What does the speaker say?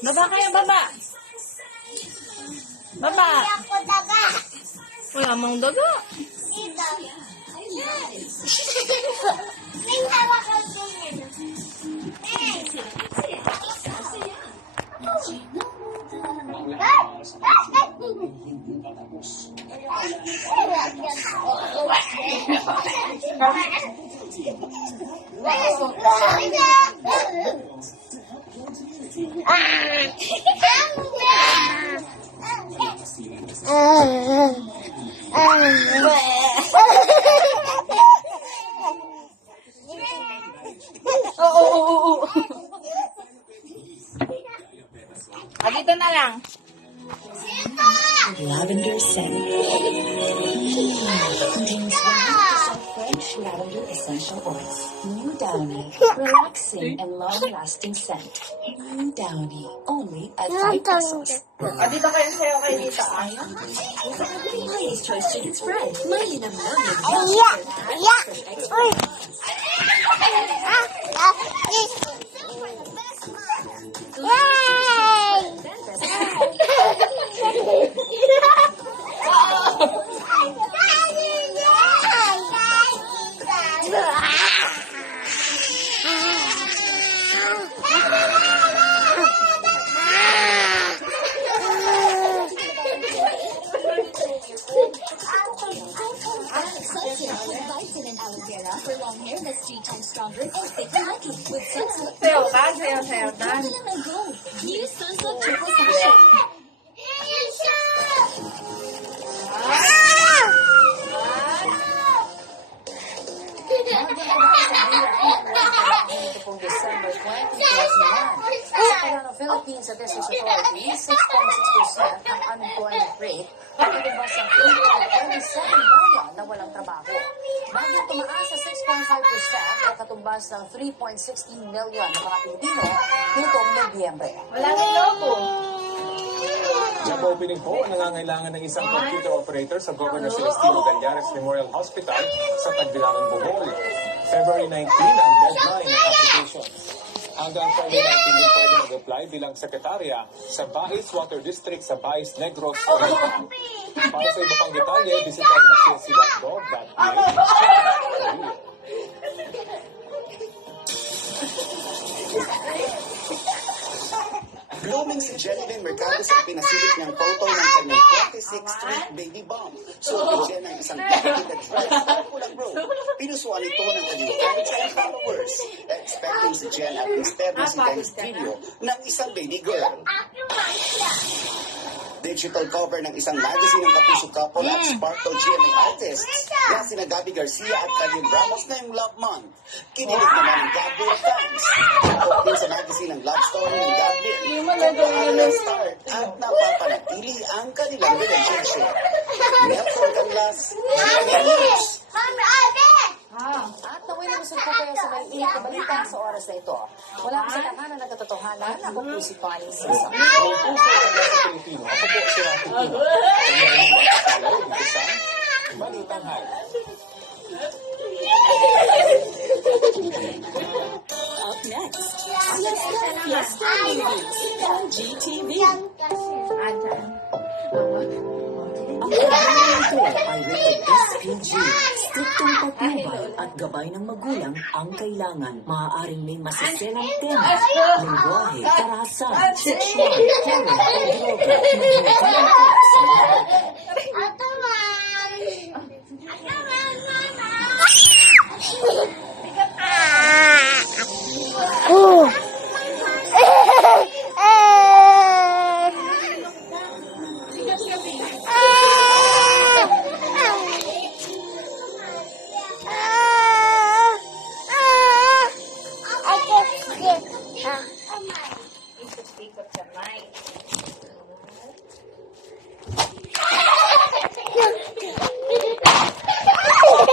Baba kayo, baba. Baba. Ako daga. Wala mong daga. Dito. May hawak ka ganyan. Oo. Dito na lang. Lavender scent. Contains 100% French lavender essential oils. New Downy. Relaxing and long-lasting scent. New Downy. Only at 5 pesos. Dito kayo sayo kayo dito. Ladies' Choice Chicken Spread. Mainam na. Yeah. Yeah. Uy. For long hair that's 3 times stronger and thicker looking with Sunsilk. Sayo ka, sayo ka. Go. New Sunsilk Triple Sachet. Ito pong December 20, 2001. Sa kaya ng Philippines Statistics Authority, 6.6% ang unemployment rate at itubas ang 8.27 million na walang trabaho. Bago tumaas sa 6.5% at katumbas ng 3.16 million na mga Pilipino nitong Nobyembre. Wala nang logo. Job opening po ang nangangailangan ng isang computer operator sa Governor Celestino Gallares Memorial Hospital sa Tagbilaran, Bohol. February 19 ang deadline ng application. Hanggang Friday 19 din pwede mag-apply bilang sekretarya sa Bais Water District sa Bais Negros, Oriental. Para sa iba pang detalye, bisitahin ang csilacgov.ph. Blooming si Jenilyn Mercado sa pinasilip niyang photo ng kanyang 26th Street baby bomb. Suot ni Jen ang isang decorated dress at pulang robe. Pinusuan ito ng kanyang fans and followers. Expecting si Jen at misteryo si Dennis Trillo ng isang baby girl. Digital cover ng isang magazine ng Kapuso Couple at Sparkle GMA artists na sina Gabby Garcia at Kalim Ramos na yung Love Month. Kinilig naman ng Gabriel fans. Ito din sa magazine ng love story ng Gabriel. Kung ang start at napapanatili ang kanilang relationship. Nelson Canlas, GMA News. At naway na gusto ko kayo sa may init na balita sa oras na ito. Wala ko sa tahanan ng katotohanan. Ako po si Connie Sisa. Ang puso ng nasa Pilipino. Ako po si Rafi Pino. Kanya yung mga kasalaw dito sa Balitang High. Up next, Fiesta Movies on GTV. Ang kailangan nito ay rated SPG. Striktong patnubay at gabay ng magulang ang kailangan. Maaaring may masiselang tema, lingwahe, karahasan, sexual, terror, o droga. Magiging sa mga